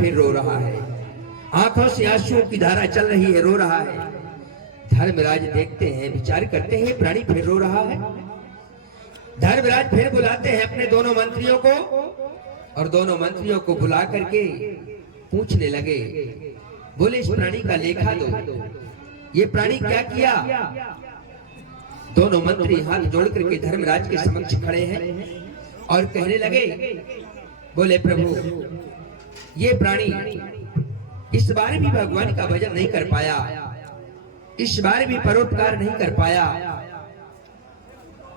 फिर रो रहा है, आंखों से आंसुओं की धारा चल रही है, रो रहा है। धर्मराज देखते हैं, विचार करते हैं, प्राणी फिर रो रहा है। धर्मराज फिर बुलाते हैं अपने दोनों मंत्रियों को, और दोनों मंत्रियों को बुला करके पूछने लगे, बोले इस प्राणी का लेखा दो, ये प्राणी क्या किया। दोनों मंत्री हाथ जोड़ करके धर्मराज के समक्ष खड़े हैं और कहने लगे, बोले प्रभु ये प्राणी इस बार भी भगवान का भजन नहीं कर पाया, इस बार भी परोपकार नहीं कर पाया।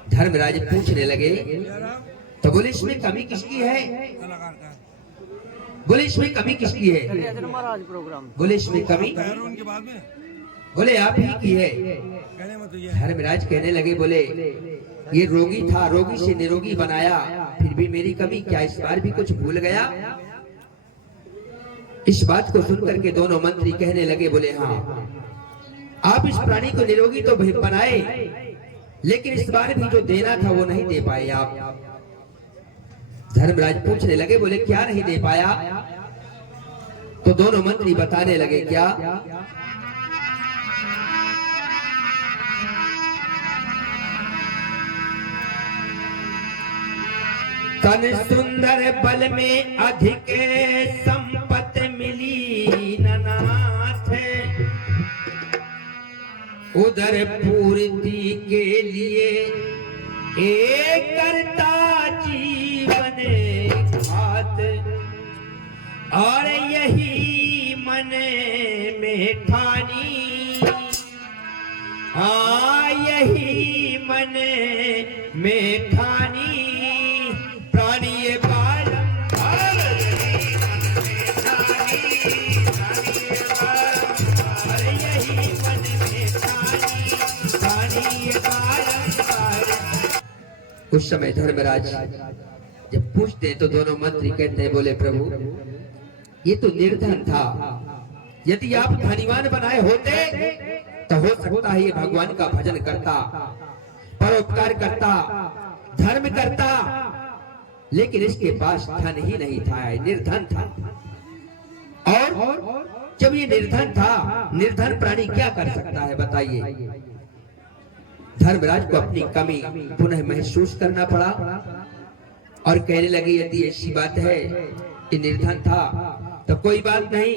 धर्मराज पूछने लगे, तो बोले इसमें कमी किसकी है। बोले इसमें कमी किसकी है। बोले इसमें कमी बोले आप ही की है। धर्मराज कहने लगे, बोले ये रोगी था, रोगी से निरोगी बनाया, फिर भी मेरी कमी क्या, इस बार भी कुछ भूल गया। इस बात को सुनकर के दोनों मंत्री कहने लगे, बोले हाँ आप इस प्राणी को निरोगी तो बनाए, लेकिन इस बार भी जो देना था वो नहीं दे पाए आप। धर्मराज पूछने लगे, बोले क्या नहीं दे पाया। तो दोनों मंत्री बताने लगे, क्या। तन सुंदर बल में अधिक संपत्ति मिली ननाथ, उधर पूर्ति के लिए एक करता जीवन घात, और यही मन में ठानी, यही मन में ठानी, प्राणी ये बारंबार यही मन में ठानी, यही मन में ठानी, प्राणी ये बारंबार। उस समय धर्मराज जब पूछते तो दोनों मंत्री कहते हैं, बोले प्रभु ये तो निर्धन था, यदि आप धनीवान बनाए होते तो हो सकता है ये भगवान का भजन करता, परोपकार करता, धर्म करता, लेकिन इसके पास धन ही नहीं था, निर्धन था। और जब ये निर्धन था, निर्धन प्राणी क्या कर सकता है बताइए। धर्मराज को अपनी कमी पुनः महसूस करना पड़ा और कहने लगे, यदि ऐसी बात है कि निर्धन था तो कोई बात नहीं,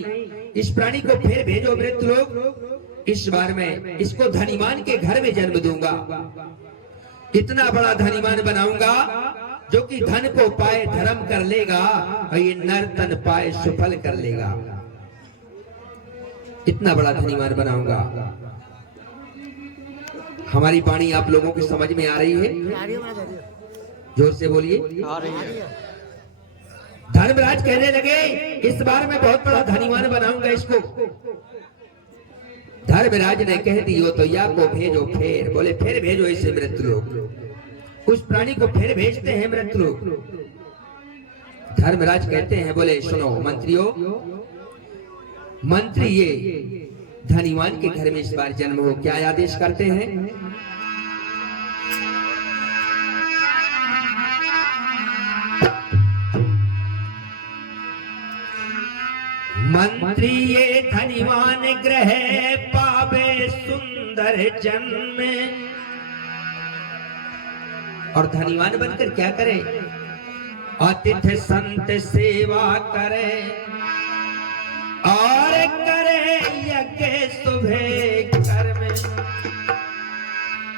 इस प्राणी को फिर भेजो मृत्यु लोग, इस बार मैं इसको धनीमान के घर में जन्म दूंगा, इतना बड़ा धनीमान बनाऊंगा जो कि धन को पाए धर्म कर लेगा और ये नर तन पाए सुफल कर लेगा, इतना बड़ा धनीमान बनाऊंगा। हमारी वाणी आप लोगों की समझ में आ रही है? जोर से बोलिए। धर्मराज कहने लगे, इस बार मैं बहुत बड़ा धनीमान बनाऊंगा इसको। धर्मराज ने कह दियो तो या को भेजो फिर, बोले फिर भेजो इसे मृत्यु लोक। उस प्राणी को फिर भेजते हैं मृत्यु लोक। धर्मराज कहते हैं, बोले सुनो मंत्रियों, मंत्री ये धनीवान के घर में इस बार जन्म हो, क्या आदेश करते हैं। मंत्री ये धनीवान ग्रह पावे सुंदर जन्म, और धनीवान बनकर क्या करे, अतिथि संत सेवा करे और करे यज्ञ सुबह कर्म,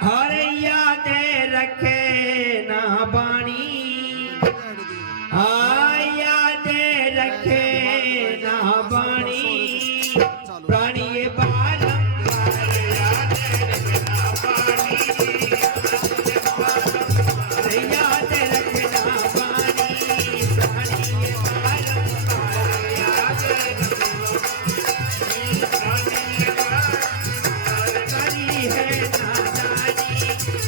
और याद रखे ना बाणी, याद रखे ना बाणी, प्राणी ये बारंबार याद रखना बाणी, याद रखना बाणी,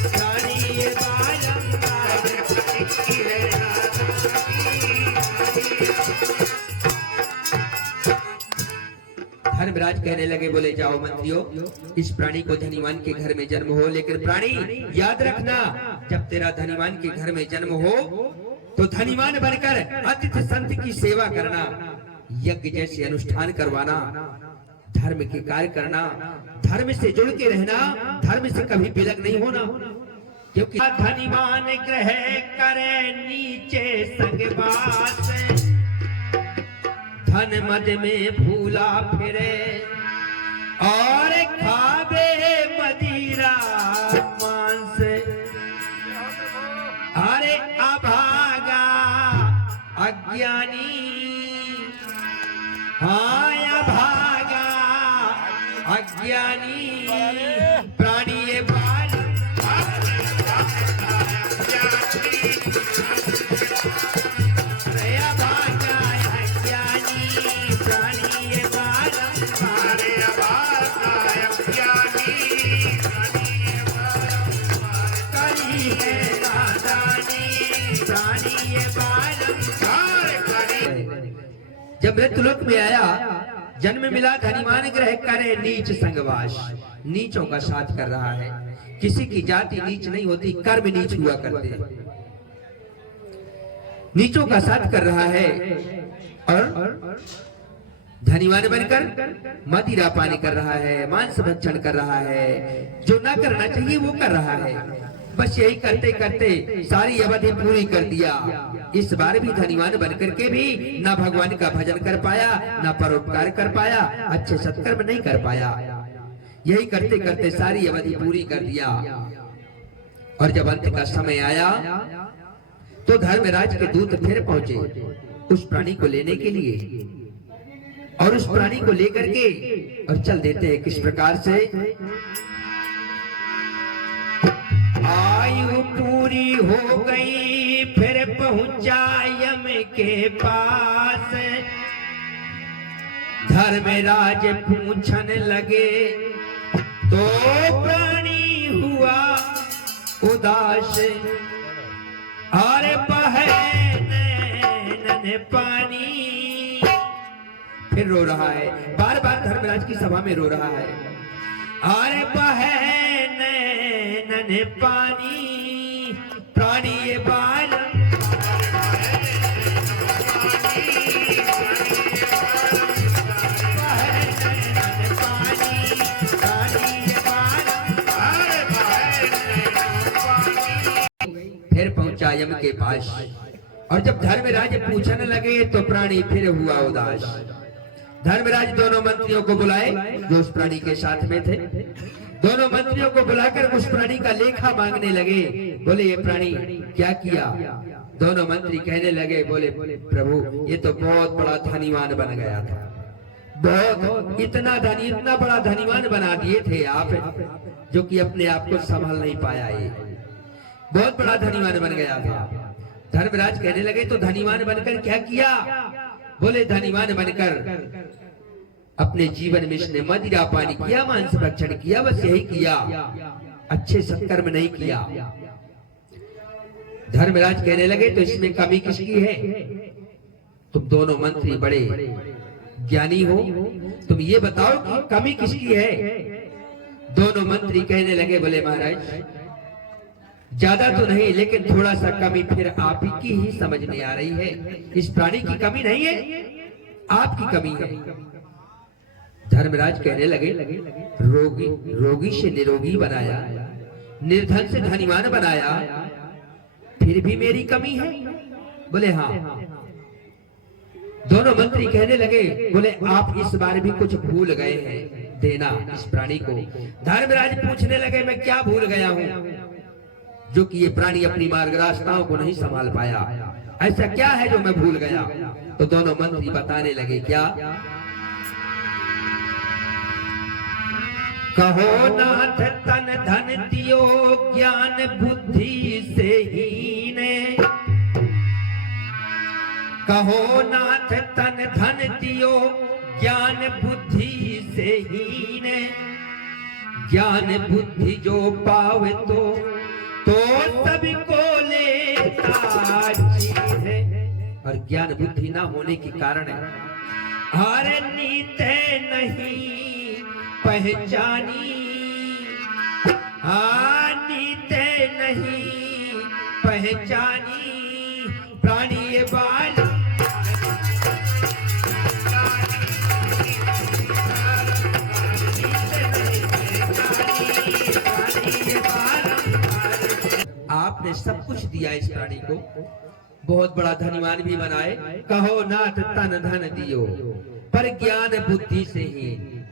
प्राणी ये बारंबार याद धर्मराज कहने लगे, बोले जाओ मंत्रियों, इस प्राणी को धनीवान के घर में जन्म हो, लेकिन प्राणी याद रखना, जब तेरा धनीवान के घर में जन्म हो तो धनीवान बनकर अतिथि संत की सेवा करना, यज्ञ जैसे अनुष्ठान करवाना, धर्म के कार्य करना, धर्म से जुड़ के रहना, धर्म से कभी विलग नहीं होना। क्योंकि धनीमान ग्रह करे नीचे संगवास, धन मद में भूला फिरे और खावे मदिरा मांस। अरे अभागा अज्ञानी, हाँ अभागा अज्ञानी, प्राणी ये बाल अभागा अज्ञानी, प्राणी ये बाल करी है नादानी, प्राणी ये बाल। जब मृत्युलोक में आया, जन्म मिला धनीमान ग्रह करे नीच संगवास, नीचों का साथ कर रहा है। किसी की जाति नीच नहीं होती, कर्म नीच हुआ करते हैं। नीचों का साथ कर रहा है और धनीवान बनकर मदिरा पानी कर रहा है, मांस भक्षण कर रहा है, जो ना करना चाहिए वो कर रहा है। बस यही करते करते सारी अवधि पूरी कर दिया। इस बार भी धनीवान बनकर के भी ना भगवान का भजन कर पाया, ना परोपकार कर पाया, अच्छे सत्कर्म नहीं कर पाया। यही करते करते सारी अवधि पूरी कर दिया। और जब अंत का समय आया तो धर्मराज के दूत फिर पहुंचे उस प्राणी को लेने के लिए, और उस प्राणी को लेकर के और चल देते हैं किस प्रकार से। आयु पूरी हो गई फिर पहुंचा यम के पास, धर्मराज पूछन लगे तो प्राणी हुआ उदास। अरे बहे नैनन पानी, फिर रो रहा है, बार बार धर्मराज की सभा में रो रहा है। अरे बहे नैनन पानी, प्राणी ये बाल फिर पहुंचा यम के पास। और जब धर्मराज पूछने लगे तो प्राणी फिर हुआ उदास। धर्मराज दोनों मंत्रियों को बुलाए जो उस प्राणी के साथ में थे। दोनों मंत्रियों को बुलाकर उस प्राणी का लेखा मांगने लगे। बोले ये प्राणी क्या किया? दोनों मंत्री कहने लगे, बोले प्रभु ये तो बहुत बड़ा धनीवान बन गया था, बहुत इतना बड़ा धनीवान बना दिए थे आप, जो कि अपने आप को संभाल नहीं पाया। ये बहुत बड़ा धनीवान बन गया था। धर्मराज कहने लगे तो धनीवान बनकर क्या किया? बोले धनीवान बनकर अपने जीवन में इसने मदिरा पानी किया, मांस भक्षण किया, बस यही किया, अच्छे सत्कर्म नहीं किया। धर्मराज कहने लगे तो इसमें कमी किसकी है? तुम दोनों मंत्री बड़े ज्ञानी हो, तुम ये बताओ कि कमी किसकी है? दोनों मंत्री कहने लगे, बोले महाराज ज्यादा तो नहीं, लेकिन थोड़ा सा कमी फिर आप ही की ही समझ में आ रही है। इस प्राणी की कमी नहीं है, आपकी कमी है। धर्मराज कहने लगे रोगी से निरोगी बनाया, निर्धन से धनीवान बनाया, फिर भी मेरी कमी है? बोले हाँ। दोनों मंत्री कहने लगे, बोले आप इस बार भी कुछ भूल गए हैं देना इस प्राणी को। धर्मराज पूछने लगे मैं क्या भूल गया हूँ जो कि ये प्राणी अपनी मार्ग रास्ताओं को नहीं संभाल पाया? ऐसा क्या है जो मैं भूल गया? तो दोनों मंत्री बताने लगे, क्या? कहो नाथ तन धन दियो ज्ञान बुद्धि से हीन, कहो नाथ तन धन दियो ज्ञान बुद्धि से हीन, ज्ञान बुद्धि जो पावे तो सबको लेता है, और ज्ञान बुद्धि ना होने के कारण हर नीते नहीं पहचानी, नीते नहीं पहचानी, प्राणी ये बाल आपने सब कुछ दिया इस प्राणी को, बहुत बड़ा धनवान भी बनाए। कहो नाथ तन धन दियो पर ज्ञान बुद्धि से हीन,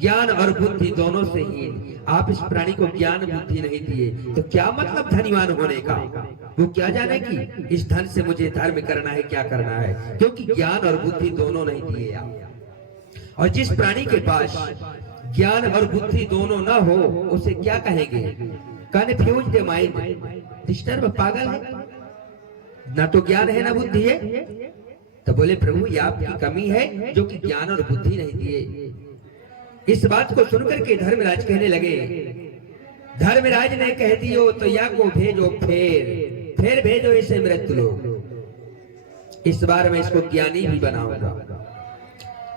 ज्ञान और बुद्धि दोनों से हीन। आप इस प्राणी को ज्ञान बुद्धि नहीं दिए तो क्या मतलब धनवान होने का? वो क्या जाने कि इस धन से मुझे धर्म करना है, क्या करना है, क्योंकि ज्ञान और बुद्धि दोनों नहीं दिए आप। और जिस प्राणी के पास ज्ञान और बुद्धि दोनों ना हो उसे क्या कहेंगे? कन्फ्यूज्ड माइंड, डिस्टर्ब, पागल है, ना तो ज्ञान है ना बुद्धि है। तो बोले प्रभु ये आपकी कमी है जो कि ज्ञान और बुद्धि नहीं दिए। इस बात को सुनकर के धर्मराज कहने लगे, धर्मराज ने कह दियो तो या को भेजो फिर भेजो इसे मृत्यु लोग। इस बार मैं इसको ज्ञानी भी बनाऊंगा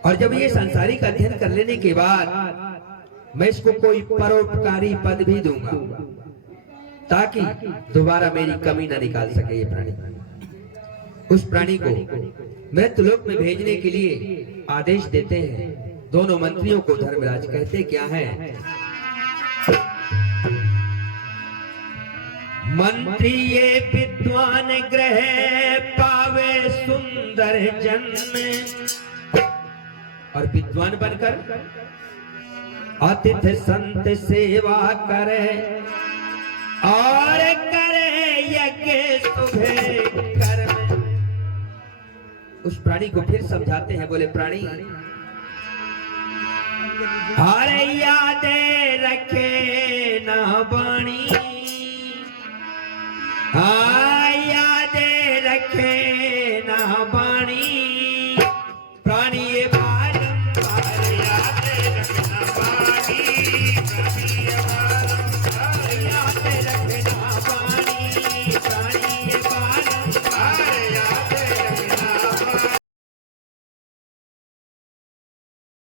और जब ये सांसारिक अध्ययन कर लेने के बाद मैं इसको कोई परोपकारी पद भी दूंगा ताकि दोबारा मेरी कमी ना निकाल सके ये प्राणी। उस प्राणी को मृत्युलोक में भेजने के लिए आदेश देते हैं। दोनों मंत्रियों को धर्मराज कहते क्या है? मंत्री ये विद्वान ग्रह पावे सुंदर जन्म, और विद्वान बनकर अतिथि संत सेवा करे और करे यज्ञ सुबह कर्म। उस प्राणी को फिर समझाते हैं, बोले प्राणी अरे याद रखे ना बाणी, याद रखे ना बाणी, प्राणी ये बारंबार याद रखना बाणी, प्राणी ये बारंबार याद रखना बाणी।